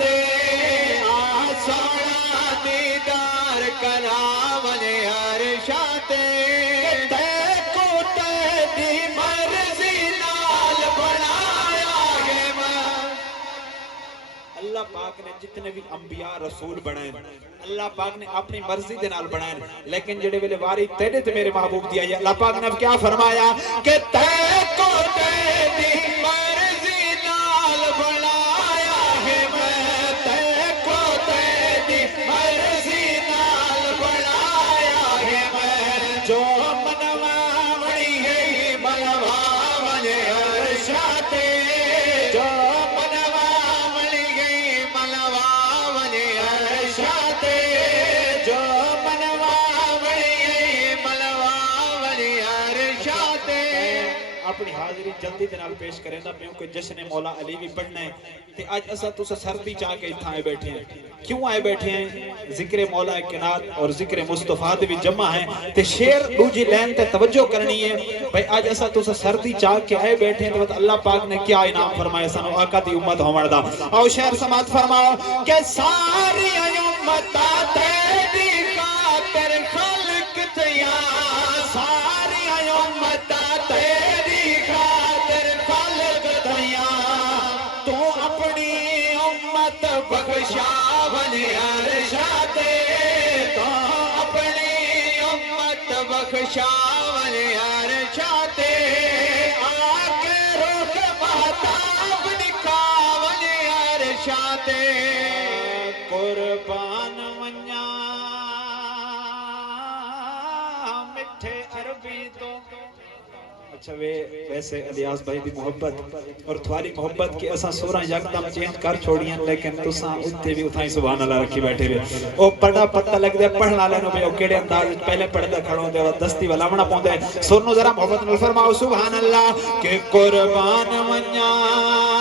تے سونا دیدار کراون عرشاں تے تے کو تے دی مرضی نال بنایا ہے اللہ پاک نے جتنے بھی انبیاء رسول بنائے اللہ پاک نے اپنی مرضی دے نال بنائے لیکن جڑے ویلے واری تیرے تے میرے محبوب دیا ہے اللہ پاک نے کیا فرمایا کہ تے کو تے دی مرضی نال بنایا ہے میں تے کو تے دی مرضی نال بنایا ہے میں جو منوا وڑی ہے منوا ونے عرشاں تے جو اپنی حاضری جلدی دے نال پیش کریں دا کیونکہ جشن مولا علی بھی پڑھنا ہے تے آج اسا تسا سردی چاہ کے اتھا آئے بیٹھے ہیں کیوں آئے بیٹھے ہیں ذکر مولا کائنات اور ذکر مصطفیٰ دے بھی جمع ہیں تے شیر دوجی لین تے توجہ کرنی ہے بھئی آج اسا تسا سردی چاہ کے آئے بیٹھے ہیں تو اللہ پاک نے کیا انعام فرمایا سانو آقا دی امت ہو مردا او شیر سماعت فرماؤ کہ ساری امت تیری خاطر خلق تیا ساری امت تیری خاطر خلق تیا تو اپنی امت بخشاون عرشاں تے تو اپنی امت بخشاون عرشاں تے آکے روح مہتاب نکاون عرشاں تے قربان ونیا مٹھے عربی تو اچھا ویسے الیاس بھائی دی محبت اور تھواری محبت کی اساں سورہ یکدم چینج کر چھوڑیاں لیکن تساں اتھے بھی اتھائی سبحان اللہ رکھی بیٹھے ہوئے او پڑھا پتہ لگ دے پڑھنا لینو بھی او کیڑے انداز پہلے پڑھدا کھڑوں دے اور دستی والا ونا پوندا ہے سنو ذرا محبت نال فرماؤ سبحان اللہ کہ قربان ونیا